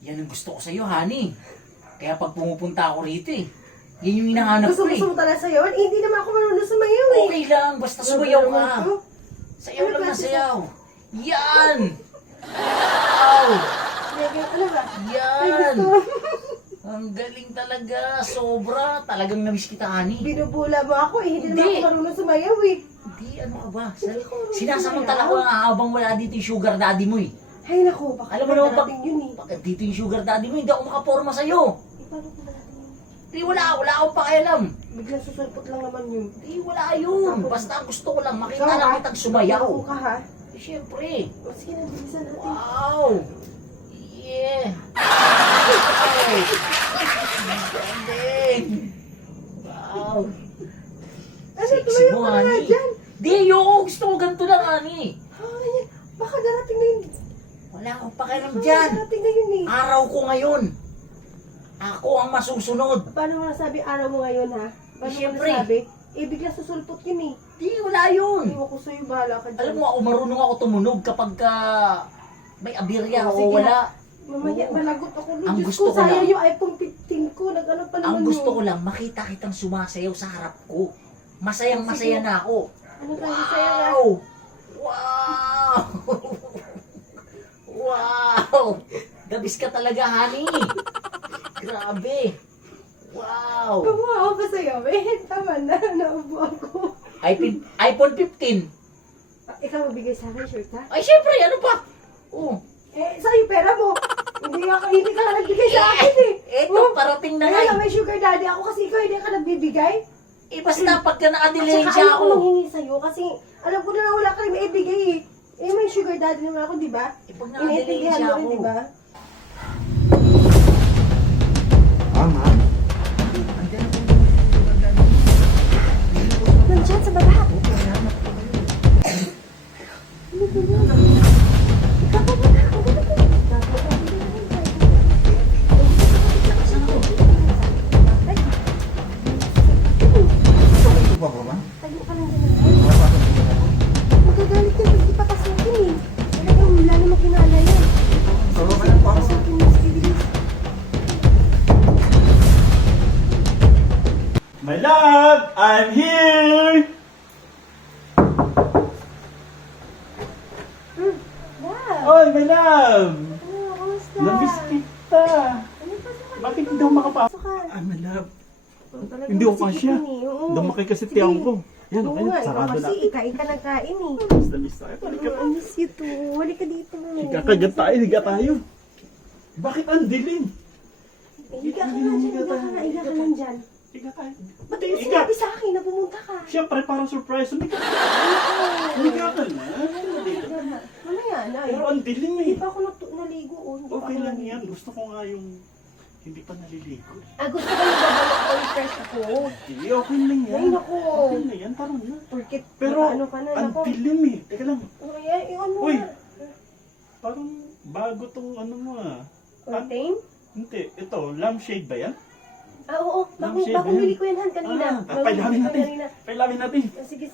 Yan ang gusto ko sa'yo, honey. Kaya pag pumupunta ako rito yan yung hinahanap ko Gusto mo talaga sayaw? Hindi naman ako marunong sumayaw eh. Okay lang, basta sumayaw ka. Sayaw Ano lang na klase sayaw. Yan! Wow! Ano ba? Ay, Yan! gusto. Ang galing talaga. Sobra. Talagang namiss kita, honey. Binubula mo ako eh. Hindi naman Hindi. ako marunong sumayaw eh. Hindi, ano ka ba? Hindi ko marunong Sinasamantala sumayaw. ko nga habang wala dito yung sugar daddy mo eh. Ay naku, baka Alam mo naman pag, darating yun eh. pag dito yung sugar daddy mo, hindi ako makaporma sa'yo. Paano ko darating yun? Hindi, wala akong pakialam. Biglang susulpot lang naman yun. Hindi, wala yun. Basta gusto ko lang makita Ikaw, lang ha? kitang sumayaw. Ako ka ha? Eh, syempre. O sige na, bilisan natin. Wow! Yeah! Wow! Ang galing! Wow! Ano, Sexy tumayo mo, ka na nga honey. dyan. Di, ayoko. Gusto ko ganito lang, honey. Ay, baka darating na yun. Wala akong pakialam Baka dyan. darating na yun eh. Araw ko ngayon. Ako ang masusunod. Paano mo nasabi araw mo ngayon ha? Paano mo Siyempre. nasabi? Eh, bigla susulpot yun eh. Di, wala yun. Iwan ko sa'yo, bahala ka dyan. Alam mo ako, marunong ako tumunog kapag may abirya Oh, o sige wala. Mamaya, Oo. malagot ako. Ang Diyos gusto ko, ko sayang lang- yung iPhone 15 ko. Nag-ano pa naman Ang gusto yun. ko lang, makita kitang sumasayaw sa harap ko. Masayang masaya na ako. Ano tayo sa'yo na? Wow! Wow! Wow! Dabis ka talaga, honey. Grabe. Wow! Kumuha ako pa sa'yo. Eh, tama na. Naubo ako. iPhone 15. Ikaw mabigay sa akin, shirt ha? Ay, syempre, ano pa? Oh. Eh, sa'yo pera mo. Hindi ka nagbigay sa akin eh. Eto, parating na Kaya nga. nga may sugar daddy ako kasi ikaw hindi ka nagbibigay. Eh, basta pagka At naka-delay saka siya ayaw ko ako. manghingi sa'yo kasi alam ko na wala ka rin maibigay eh. Eh, may sugar daddy naman ako, di ba? Eh, pag naka-delay Iniintindihan siya mo rin, ako. di ba? Ma'am? Nandiyan sa baba. Ito ba po, ma'am? Tayo ka lang din. Magagalit yan pag di pa pasukin eh. Talagang wala namang kinala yan. Solo ka lang po ako. Pasukin mo, sige, bilis. My love, I'm here! Wow! Oy, my love! Ano, kamusta? Namiss kita! Ano pa sa kanila? Bakit hindi ako makapasok? Pasok ka. Ah, my love. Talagang Hindi ako masikip kasya. yun eh, oo. Dumaki kasi Sige. tiyang ko. Yan, Oo okay, nga, ikaw sarado na. kasi ikain ka ng kain eh. Miss na miss tayo. Halika Oh, pa. I miss you too. Halika dito. Higa tayo, higa tayo. Bakit ang dilim? Higa ka nga dyan, higa ka nga, higa ka lang dyan. Higa tayo. Ba't mo Higa. sinabi sa akin na pumunta ka? Siyempre, parang surprise. Higa ka. Higa ka na. Mamaya na Pero eh. ang dilim Hindi eh. pa ako naligo oh. Hindi pa Okay ako lang naligo. yan. Gusto ko nga yung hindi pa naliligo. Gusto ko yung babalik ko yung fresh ako. Hindi, okay lang yan. Ay, naku. Okay na yan, tara na. Porkit, Pero, ano ka na, ang naku. dilim eh. Teka lang, Ay, ano Uy. na? parang bago tong ano mo ah. Curtain? Hindi, ito, lampshade ba yan? Oo. Lampshade Bagong ba yan? bili ko yan, Han, kanina. Bagong pailamin bili ko natin. kanina. Pailamin natin. Sige.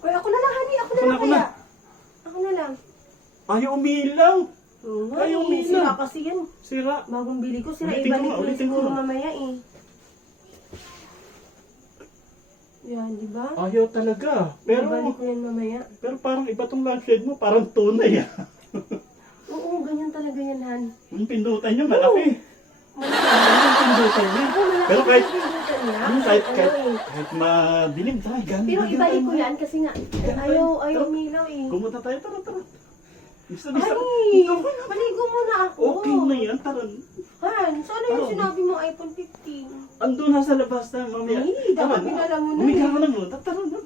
Uy, ako na lang, honey. Ako na Ako lang na, ako kaya. na. Ako na lang. Ayaw umilaw. Oo nga Ayaw eh. uminom. Sira kasi yan. Sira. Bagong bili ko. Sira, Ulitin ko ibalik nga, ko na ulitin ko siguro nga. mamaya eh. Yan, di ba? Ayaw talaga. Ibalik ko yan mamaya. Pero parang iba tong lampshade mo, parang tunay ah. Oo, ganyan talaga yan, Han. Yung pindutan niya malaki. Yung pindutan niya. Pero kahit, kahit madilim tayo. Ganun, Pero ganun, ibalik ko ganun. yan kasi nga Ganun. ayaw umilaw eh. Kumunta tayo, tara. Bisa. Honey, maligo muna ako. Okay na yan, tara. Han, sana yung Tara. sinabi mo iPhone 15. Andun na sa labas na mamaya. Ay, dapat pinala mo na Umiga eh. ka na muna. Tara na.